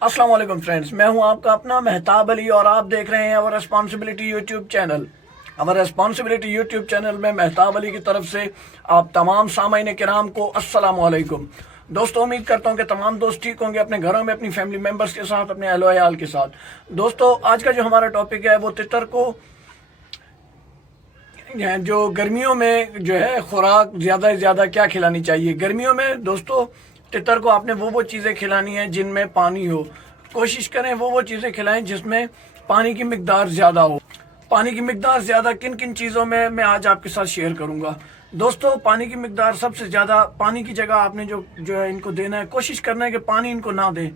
अस्सलाम वालेकुम फ्रेंड्स, मैं हूं आपका अपना मेहताब अली और आप देख रहे हैं अवर रिस्पॉन्सिबिलिटी यूट्यूब चैनल। अवर रिस्पॉन्सिबिलिटी यूट्यूब चैनल में मेहताब अली की तरफ से आप तमाम सामाईन किराम को अस्सलाम वालेकुम। दोस्तों, उम्मीद करता हूं कि तमाम दोस्त ठीक होंगे अपने घरों में, अपनी फैमिली मेम्बर्स के साथ, अपने अहलो अयाल के साथ। दोस्तों, आज का जो हमारा टॉपिक है वो तितर को जो गर्मियों में जो है खुराक ज़्यादा से ज़्यादा क्या खिलानी चाहिए। गर्मियों में दोस्तों तितर को आपने वो चीज़ें खिलानी है जिनमें पानी हो। कोशिश करें वो चीज़ें खिलाएं जिसमें पानी की मिकदार ज़्यादा हो। पानी की मिकदार ज़्यादा किन किन चीज़ों में मैं आज आपके साथ शेयर करूंगा। दोस्तों, पानी की मिकदार सबसे ज़्यादा, पानी की जगह आपने जो है इनको देना है, कोशिश करना है कि पानी इनको ना दें।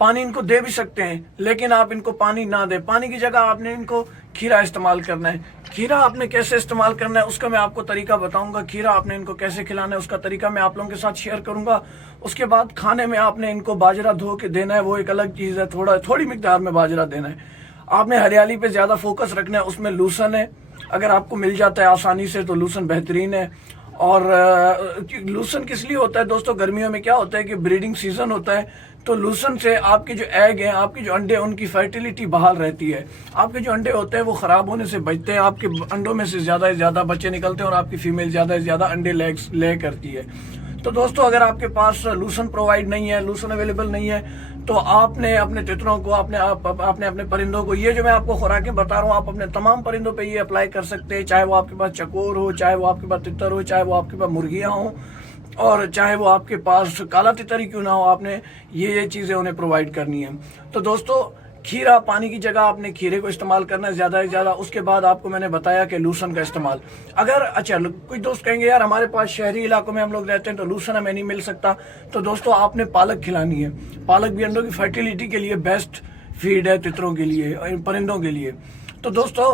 पानी इनको दे भी सकते हैं लेकिन आप इनको पानी ना दें। पानी की जगह आपने इनको खीरा इस्तेमाल करना है। खीरा आपने कैसे इस्तेमाल करना है उसका मैं आपको तरीका बताऊंगा। खीरा आपने इनको कैसे खिलाना है उसका तरीका मैं आप लोगों के साथ शेयर करूंगा। उसके बाद खाने में आपने इनको बाजरा धो के देना है, वो एक अलग चीज़ है। थोड़ी मिकदार में बाजरा देना है। आपने हरियाली पे ज़्यादा फोकस रखना है। उसमें लूसन है, अगर आपको मिल जाता है आसानी से तो लूसन बेहतरीन है। और लूसन किस लिए होता है दोस्तों, गर्मियों में क्या होता है कि ब्रीडिंग सीजन होता है, तो लूसन से आपके जो एग हैं, आपके जो अंडे हैं, उनकी फर्टिलिटी बहाल रहती है। आपके जो अंडे होते हैं वो ख़राब होने से बचते हैं। आपके अंडों में से ज़्यादा से ज़्यादा बच्चे निकलते हैं और आपकी फीमेल ज़्यादा से ज़्यादा अंडे ले करती है। तो दोस्तों, अगर आपके पास लूसन प्रोवाइड नहीं है, लूसन अवेलेबल नहीं है, तो आपने अपने तितरों को, आपने अपने परिंदों को, ये जो मैं आपको खुराकें बता रहा हूँ, आप अपने तमाम परिंदों पे ये अप्लाई कर सकते हैं। चाहे वो आपके पास चकोर हो, चाहे वो आपके पास तितर हो, चाहे वो आपके पास मुर्गियाँ हों, और चाहे वो आपके पास काला तितर ही क्यों ना हो, आपने ये चीज़ें उन्हें प्रोवाइड करनी है। तो दोस्तों, खीरा, पानी की जगह आपने खीरे को इस्तेमाल करना है ज़्यादा से ज़्यादा। उसके बाद आपको मैंने बताया कि लूसन का इस्तेमाल। अगर अच्छा कुछ दोस्त कहेंगे यार हमारे पास शहरी इलाकों में हम लोग रहते हैं तो लूसन हमें नहीं मिल सकता, तो दोस्तों आपने पालक खिलानी है। पालक भी अंडों की फर्टिलिटी के लिए बेस्ट फीड है, तितरों के लिए और परिंदों के लिए। तो दोस्तों,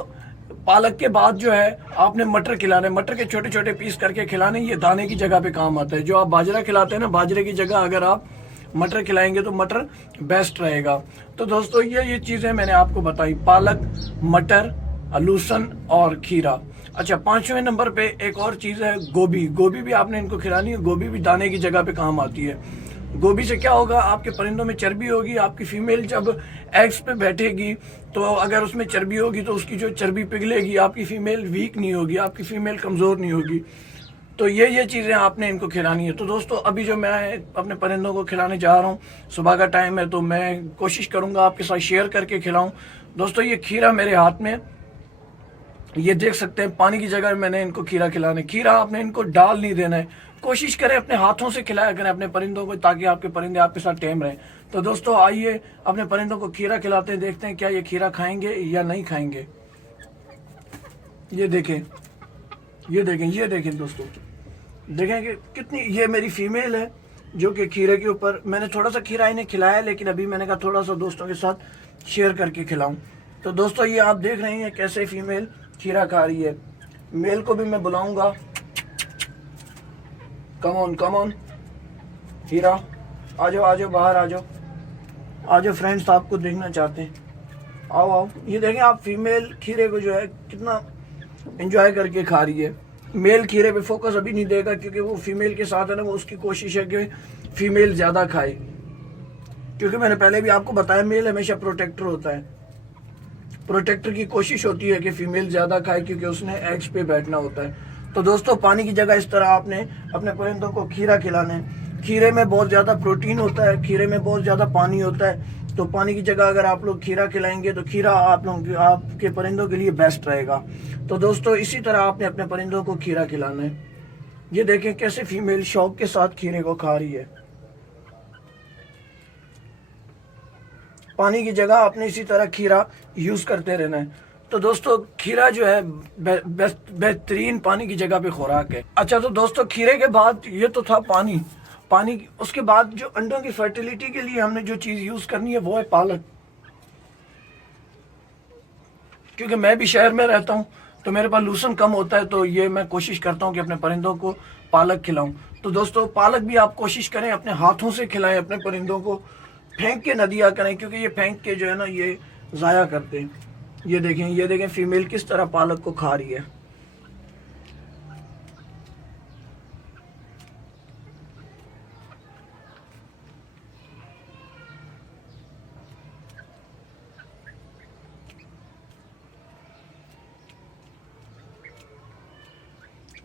पालक के बाद जो है आपने मटर खिलाने, मटर के छोटे छोटे पीस करके खिलाने। ये दाने की जगह पे काम आता है। जो आप बाजरा खिलाते हैं ना, बाजरे की जगह अगर आप मटर खिलाएंगे तो मटर बेस्ट रहेगा। तो दोस्तों, ये चीज़ें मैंने आपको बताई, पालक, मटर, लूसन और खीरा। अच्छा, 5वें नंबर पे एक और चीज़ है गोभी। गोभी भी आपने इनको खिलानी है। गोभी भी दाने की जगह पे काम आती है। गोभी से क्या होगा, आपके परिंदों में चर्बी होगी। आपकी फीमेल जब एग्स पे बैठेगी तो अगर उसमें चर्बी होगी तो उसकी जो चर्बी पिघलेगी, आपकी फीमेल वीक नहीं होगी, आपकी फीमेल कमज़ोर नहीं होगी। तो ये चीज़ें आपने इनको खिलानी है। तो दोस्तों, अभी जो मैं अपने परिंदों को खिलाने जा रहा हूँ, सुबह का टाइम है तो मैं कोशिश करूँगा आपके साथ शेयर करके खिलाऊँ। दोस्तों, ये खीरा मेरे हाथ में, ये देख सकते हैं, पानी की जगह मैंने इनको खीरा खिलाना है। खीरा आपने इनको डाल नहीं देना है। कोशिश करें अपने हाथों से खिलाया करें अपने परिंदों को, ताकि आपके परिंदे आपके साथ टेम रहें। तो दोस्तों, आइए अपने परिंदों को खीरा खिलाते हैं, देखते हैं क्या ये खीरा खाएंगे या नहीं खाएंगे। ये देखें, ये देखें दोस्तों, देखें कि कितनी, ये मेरी फीमेल है जो कि खीरे के ऊपर, मैंने थोड़ा सा खीरा इन्हें खिलाया, लेकिन अभी मैंने कहा थोड़ा सा दोस्तों के साथ शेयर करके खिलाऊं। तो दोस्तों, ये आप देख रहे हैं कैसे फीमेल खीरा खा रही है। मेल को भी मैं बुलाऊंगा। कम ऑन कम ऑन हीरा, आ जाओ आ जाओ, बाहर आ जाओ, आ जाओ फ्रेंड्स, आपको देखना चाहते हैं। आओ आओ, ये देखें आप, फीमेल खीरे को जो है कितना एंजॉय करके खा रही है। मेल खीरे पे फोकस अभी नहीं देगा क्योंकि वो फीमेल के साथ है ना, वो उसकी कोशिश है कि फीमेल ज़्यादा खाए, क्योंकि मैंने पहले भी आपको बताया मेल हमेशा प्रोटेक्टर होता है। प्रोटेक्टर की कोशिश होती है कि फीमेल ज़्यादा खाए क्योंकि उसने एग्स पे बैठना होता है। तो दोस्तों, पानी की जगह इस तरह आपने अपने परिंदों को खीरा खिलाना है। खीरे में बहुत ज़्यादा प्रोटीन होता है, खीरे में बहुत ज़्यादा पानी होता है। तो पानी की जगह अगर आप लोग खीरा खिलाएंगे तो खीरा आप लोग, आपके परिंदों के लिए बेस्ट रहेगा। तो दोस्तों, इसी तरह आपने अपने परिंदों को खीरा खिलाना है। ये देखें कैसे फीमेल शौक के साथ खीरे को खा रही है। पानी की जगह आपने इसी तरह खीरा यूज़ करते रहना है। तो दोस्तों, खीरा जो है बेहतरीन पानी की जगह पे खुराक है। अच्छा, तो दोस्तों, खीरे के बाद ये तो था पानी। उसके बाद जो अंडों की फर्टिलिटी के लिए हमने जो चीज़ यूज़ करनी है वो है पालक। क्योंकि मैं भी शहर में रहता हूँ तो मेरे पास लूसन कम होता है, तो ये मैं कोशिश करता हूँ कि अपने परिंदों को पालक खिलाऊं। तो दोस्तों, पालक भी आप कोशिश करें अपने हाथों से खिलाएं अपने परिंदों को, फेंक के न दिया करें, क्योंकि ये फेंक के जो है ना, ये ज़ाया करते हैं। ये देखें फीमेल किस तरह पालक को खा रही है।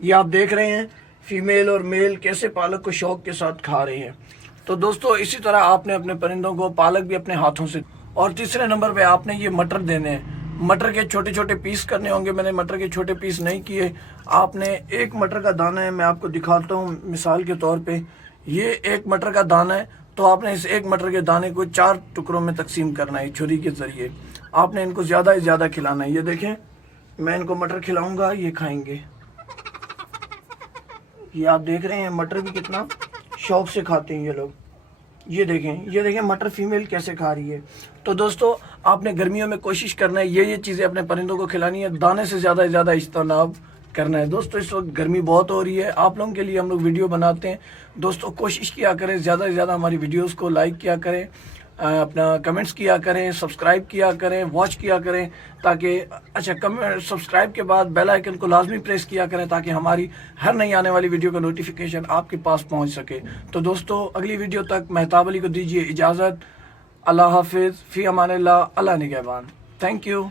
ये आप देख रहे हैं फीमेल और मेल कैसे पालक को शौक के साथ खा रहे हैं। तो दोस्तों इसी तरह आपने अपने परिंदों को पालक भी अपने हाथों से। और तीसरे नंबर पे आपने ये मटर देने हैं। मटर के छोटे छोटे पीस करने होंगे। मैंने मटर के छोटे पीस नहीं किए। आपने एक मटर का दाना है, मैं आपको दिखाता हूँ मिसाल के तौर पे। ये एक मटर का दाना है, तो आपने इस एक मटर के दाने को 4 टुकड़ों में तकसीम करना है छुरी के ज़रिए। आपने इनको ज़्यादा से ज़्यादा खिलाना है। ये देखें, मैं इनको मटर खिलाऊंगा, ये खाएंगे। ये आप देख रहे हैं मटर भी कितना शौक से खाते हैं ये लोग। ये देखें मटर फीमेल कैसे खा रही है। तो दोस्तों आपने गर्मियों में कोशिश करना है ये चीज़ें अपने परिंदों को खिलानी है। दाने से ज़्यादा इज्तनाब करना है। दोस्तों इस वक्त गर्मी बहुत हो रही है, आप लोगों के लिए हम लोग वीडियो बनाते हैं। दोस्तों कोशिश किया करें, ज़्यादा से ज़्यादा हमारी वीडियोस को लाइक किया करें, अपना कमेंट्स किया करें, सब्सक्राइब किया करें, वॉच किया करें, ताकि सब्सक्राइब के बाद बेल आइकन को लाजमी प्रेस किया करें ताकि हमारी हर नई आने वाली वीडियो का नोटिफिकेशन आपके पास पहुंच सके। तो दोस्तों अगली वीडियो तक मेहताब अली को दीजिए इजाज़त। अल्लाह हाफिज़, फ़ी अमानिल्लाह, अल्लाह निगहबान। Thank you.